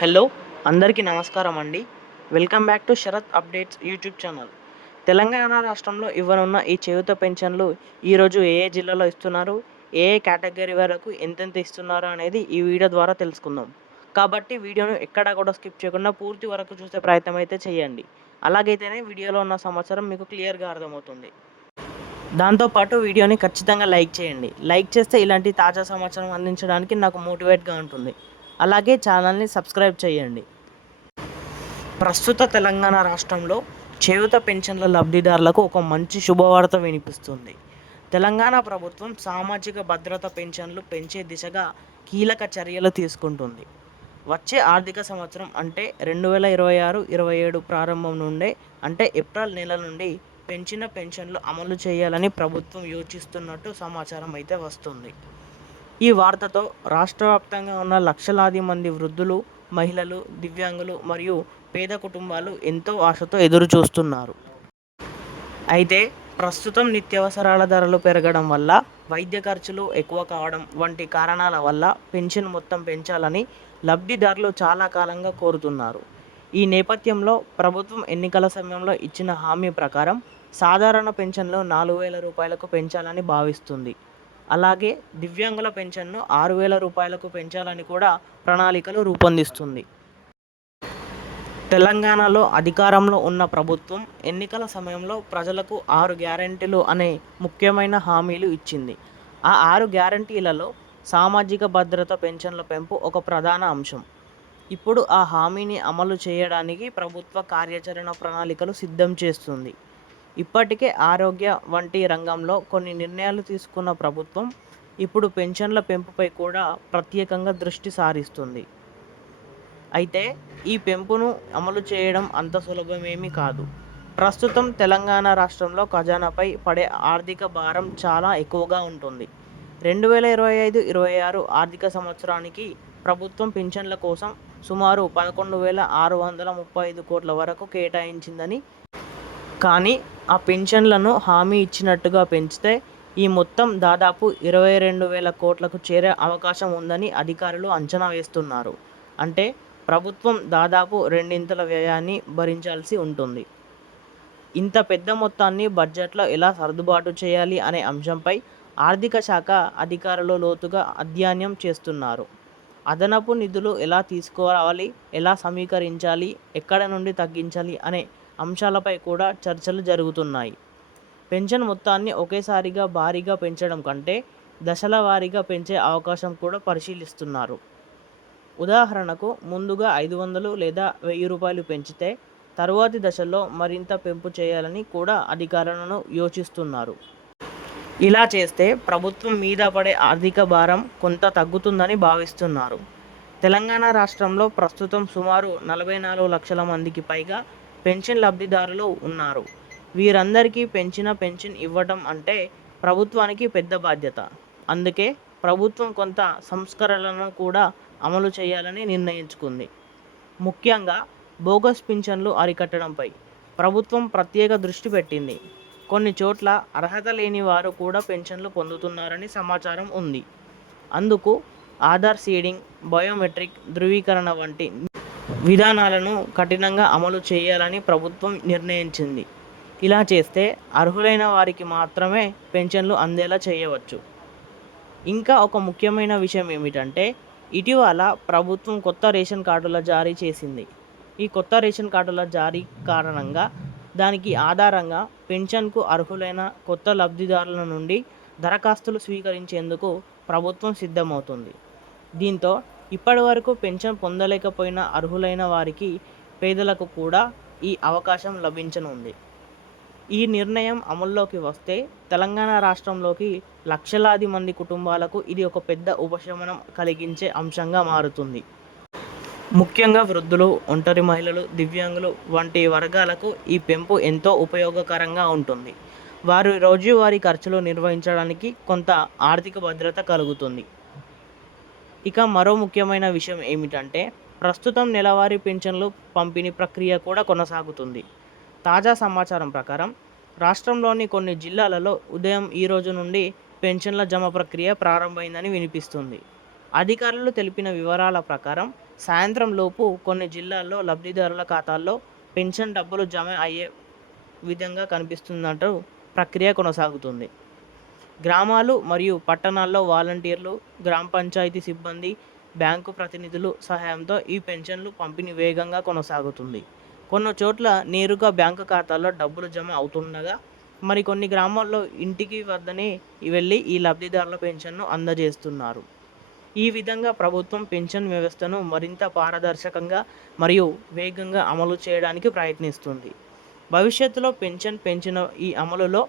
Hello అందరికీ నమస్కారం అండి. Welcome back to Sharath updates YouTube channel. Telangana రాష్ట్రంలో ఇవ్వనున్న ఈ చేయూత పెన్షన్లు ఈరోజు ఏ ఏ జిల్లాలో ఇస్తున్నారు, ఏ ఏ కేటగిరీ వరకు ఎంతెంత ఇస్తున్నారు అనేది ఈ వీడియో ద్వారా తెలుసుకుందాం. కాబట్టి వీడియోను ఎక్కడా కూడా స్కిప్ చేయకుండా పూర్తి వరకు చూసే ప్రయత్నం అయితే చేయండి. అలాగైతేనే వీడియోలో ఉన్న సమాచారం మీకు క్లియర్గా అర్థమవుతుంది. దాంతోపాటు వీడియోని ఖచ్చితంగా లైక్ చేయండి. లైక్ చేస్తే ఇలాంటి తాజా సమాచారం అందించడానికి నాకు మోటివేట్గా ఉంటుంది. అలాగే ఛానల్ని సబ్స్క్రైబ్ చేయండి. ప్రస్తుత తెలంగాణ రాష్ట్రంలో చేయూత పెన్షన్ల లబ్ధిదారులకు ఒక మంచి శుభవార్త వినిపిస్తుంది. తెలంగాణ ప్రభుత్వం సామాజిక భద్రత పెన్షన్లు పెంచే దిశగా కీలక చర్యలు తీసుకుంటుంది. వచ్చే ఆర్థిక సంవత్సరం అంటే 2026-27 ప్రారంభం నుండే అంటే ఏప్రిల్ నెల నుండి పెంచిన పెన్షన్లు అమలు చేయాలని ప్రభుత్వం యోచిస్తున్నట్టు సమాచారం అయితే వస్తుంది. ఈ వార్తతో రాష్ట్ర వ్యాప్తంగా ఉన్న లక్షలాది మంది వృద్ధులు, మహిళలు, దివ్యాంగులు మరియు పేద కుటుంబాలు ఎంతో ఆశతో ఎదురు చూస్తున్నారు. అయితే ప్రస్తుతం నిత్యావసరాల ధరలు పెరగడం వల్ల, వైద్య ఖర్చులు ఎక్కువ కావడం వంటి కారణాల వల్ల పెన్షన్ మొత్తం పెంచాలని లబ్ధిదారులు చాలా కాలంగా కోరుతున్నారు. ఈ నేపథ్యంలో ప్రభుత్వం ఎన్నికల సమయంలో ఇచ్చిన హామీ ప్రకారం సాధారణ పెన్షన్లు 4,000 రూపాయలకు పెంచాలని భావిస్తుంది. అలాగే దివ్యాంగుల పెన్షన్ను 6,000 రూపాయలకు పెంచాలని కూడా ప్రణాళికలు రూపొందిస్తుంది. తెలంగాణలో అధికారంలో ఉన్న ప్రభుత్వం ఎన్నికల సమయంలో ప్రజలకు 6 గ్యారెంటీలు అనే ముఖ్యమైన హామీలు ఇచ్చింది. ఆ 6 గ్యారెంటీలలో సామాజిక భద్రత పెన్షన్ల పెంపు ఒక ప్రధాన అంశం. ఇప్పుడు ఆ హామీని అమలు చేయడానికి ప్రభుత్వ కార్యాచరణ ప్రణాళికలు సిద్ధం చేస్తుంది. ఇప్పటికే ఆరోగ్య వంటి రంగంలో కొన్ని నిర్ణయాలు తీసుకున్న ప్రభుత్వం ఇప్పుడు పెన్షన్ల పెంపుపై కూడా ప్రత్యేకంగా దృష్టి సారిస్తుంది. అయితే ఈ పెంపును అమలు చేయడం అంత సులభమేమీ కాదు. ప్రస్తుతం తెలంగాణ రాష్ట్రంలో ఖజానాపై పడే ఆర్థిక భారం చాలా ఎక్కువగా ఉంటుంది. 2025-26 ఆర్థిక సంవత్సరానికి ప్రభుత్వం పింఛన్ల కోసం సుమారు 11,635 కోట్ల వరకు కేటాయించిందని, కానీ ఆ పెన్షన్లను హామీ ఇచ్చినట్టుగా పెంచితే ఈ మొత్తం దాదాపు 22,000 కోట్లకు చేరే అవకాశం ఉందని అధికారులు అంచనా వేస్తున్నారు. అంటే ప్రభుత్వం దాదాపు రెండింతల వ్యయాన్ని భరించాల్సి ఉంటుంది. ఇంత పెద్ద మొత్తాన్ని బడ్జెట్లో ఎలా సర్దుబాటు చేయాలి అనే అంశంపై ఆర్థిక శాఖ అధికారులు లోతుగా అధ్యయనం చేస్తున్నారు. అదనపు నిధులు ఎలా తీసుకురావాలి, ఎలా సమీకరించాలి, ఎక్కడ నుండి తగ్గించాలి అనే అంశాలపై కూడా చర్చలు జరుగుతున్నాయి. పెన్షన్ మొత్తాన్ని ఒకేసారిగా భారీగా పెంచడం కంటే దశల వారీగా పెంచే అవకాశం కూడా పరిశీలిస్తున్నారు. ఉదాహరణకు ముందుగా 500 లేదా 1,000 రూపాయలు పెంచితే తరువాతి దశల్లో మరింత పెంపు చేయాలని కూడా అధికారులను యోచిస్తున్నారు. ఇలా చేస్తే ప్రభుత్వం మీద పడే ఆర్థిక భారం కొంత తగ్గుతుందని భావిస్తున్నారు. తెలంగాణ రాష్ట్రంలో ప్రస్తుతం సుమారు 44 లక్షల మందికి పైగా పెన్షన్ లబ్ధిదారులు ఉన్నారు. వీరందరికీ పెన్షన్ ఇవ్వటం అంటే ప్రభుత్వానికి పెద్ద బాధ్యత. అందుకే ప్రభుత్వం కొంత సంస్కరణలను కూడా అమలు చేయాలని నిర్ణయించుకుంది. ముఖ్యంగా బోగస్ పింఛన్లు అరికట్టడంపై ప్రభుత్వం ప్రత్యేక దృష్టి పెట్టింది. కొన్ని చోట్ల అర్హత లేని వారు కూడా పెన్షన్లు పొందుతున్నారని సమాచారం ఉంది. అందుకు ఆధార్ సీడింగ్, బయోమెట్రిక్ ధృవీకరణ వంటి విధానాలను కఠినంగా అమలు చేయాలని ప్రభుత్వం నిర్ణయించింది. ఇలా చేస్తే అర్హులైన వారికి మాత్రమే పెన్షన్లు అందేలా చేయవచ్చు. ఇంకా ఒక ముఖ్యమైన విషయం ఏమిటంటే, ఇటీవల ప్రభుత్వం కొత్త రేషన్ కార్డుల జారీ చేసింది. ఈ కొత్త రేషన్ కార్డుల జారీ కారణంగా దానికి ఆధారంగా పెన్షన్కు అర్హులైన కొత్త లబ్ధిదారుల నుండి దరఖాస్తులు స్వీకరించేందుకు ప్రభుత్వం సిద్ధమవుతుంది. దీంతో ఇప్పటివరకు పెన్షన్ పొందలేకపోయిన అర్హులైన వారికి, పేదలకు కూడా ఈ అవకాశం లభించనుంది. ఈ నిర్ణయం అమల్లోకి వస్తే తెలంగాణ రాష్ట్రంలోకి లక్షలాది మంది కుటుంబాలకు ఇది ఒక పెద్ద ఉపశమనం కలిగించే అంశంగా మారుతుంది. ముఖ్యంగా వృద్ధులు, ఒంటరి మహిళలు, దివ్యాంగులు వంటి వర్గాలకు ఈ పెంపు ఎంతో ఉపయోగకరంగా ఉంటుంది. వారి రోజువారీ ఖర్చులు నిర్వహించడానికి కొంత ఆర్థిక భద్రత కలుగుతుంది. ఇక మరో ముఖ్యమైన విషయం ఏమిటంటే, ప్రస్తుతం నెలవారీ పెన్షన్లు పంపిణీ ప్రక్రియ కూడా కొనసాగుతుంది. తాజా సమాచారం ప్రకారం రాష్ట్రంలోని కొన్ని జిల్లాలలో ఉదయం ఈ రోజు నుండి పెన్షన్ల జమ ప్రక్రియ ప్రారంభమైందని వినిపిస్తుంది. అధికారులు తెలిపిన వివరాల ప్రకారం సాయంత్రం లోపు కొన్ని జిల్లాల్లో లబ్ధిదారుల ఖాతాల్లో పెన్షన్ డబ్బులు జమ అయ్యే విధంగా కనిపిస్తున్నట్టు ప్రక్రియ కొనసాగుతుంది. గ్రామాలు మరియు పట్టణాల్లో వాలంటీర్లు, గ్రామ పంచాయతీ సిబ్బంది, బ్యాంకు ప్రతినిధులు సహాయంతో ఈ పెన్షన్లు పంపిణీ వేగంగా కొనసాగుతుంది. కొన్ని చోట్ల నేరుగా బ్యాంకు ఖాతాల్లో డబ్బులు జమ అవుతుండగా, మరికొన్ని గ్రామాల్లో ఇంటికి వద్దనే వెళ్ళి ఈ లబ్ధిదారుల పెన్షన్ను అందజేస్తున్నారు. ఈ విధంగా ప్రభుత్వం పెన్షన్ వ్యవస్థను మరింత పారదర్శకంగా మరియు వేగంగా అమలు చేయడానికి ప్రయత్నిస్తుంది. భవిష్యత్తులో పెన్షన్ పెంచిన ఈ అమలులో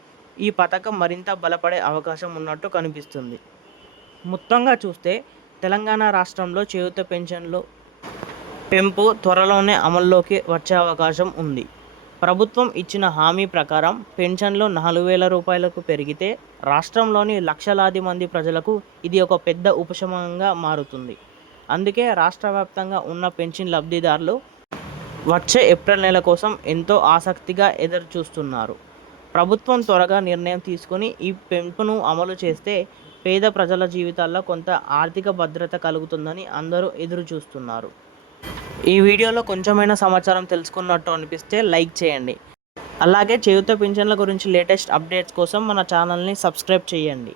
ఈ పథకం మరింత బలపడే అవకాశం ఉన్నట్టు కనిపిస్తుంది. మొత్తంగా చూస్తే తెలంగాణ రాష్ట్రంలో చేయూత పెన్షన్లు పెంపు త్వరలోనే అమల్లోకి వచ్చే అవకాశం ఉంది. ప్రభుత్వం ఇచ్చిన హామీ ప్రకారం పెన్షన్లు 4,000 రూపాయలకు పెరిగితే రాష్ట్రంలోని లక్షలాది మంది ప్రజలకు ఇది ఒక పెద్ద ఉపశమనంగా మారుతుంది. అందుకే రాష్ట్ర వ్యాప్తంగా ఉన్న పెన్షన్ లబ్ధిదారులు వచ్చే ఏప్రిల్ నెల కోసం ఎంతో ఆసక్తిగా ఎదురు చూస్తున్నారు. ప్రభుత్వం త్వరగా నిర్ణయం తీసుకుని ఈ పెంపును అమలు చేస్తే పేద ప్రజల జీవితాల్లో కొంత ఆర్థిక భద్రత కలుగుతుందని అందరూ ఎదురు చూస్తున్నారు. ఈ వీడియోలో కొంచెమైనా సమాచారం తెలుసుకున్నట్టు అనిపిస్తే లైక్ చేయండి. అలాగే చేయూత పింఛన్ల గురించి లేటెస్ట్ అప్డేట్స్ కోసం మన ఛానల్ని సబ్స్క్రైబ్ చేయండి.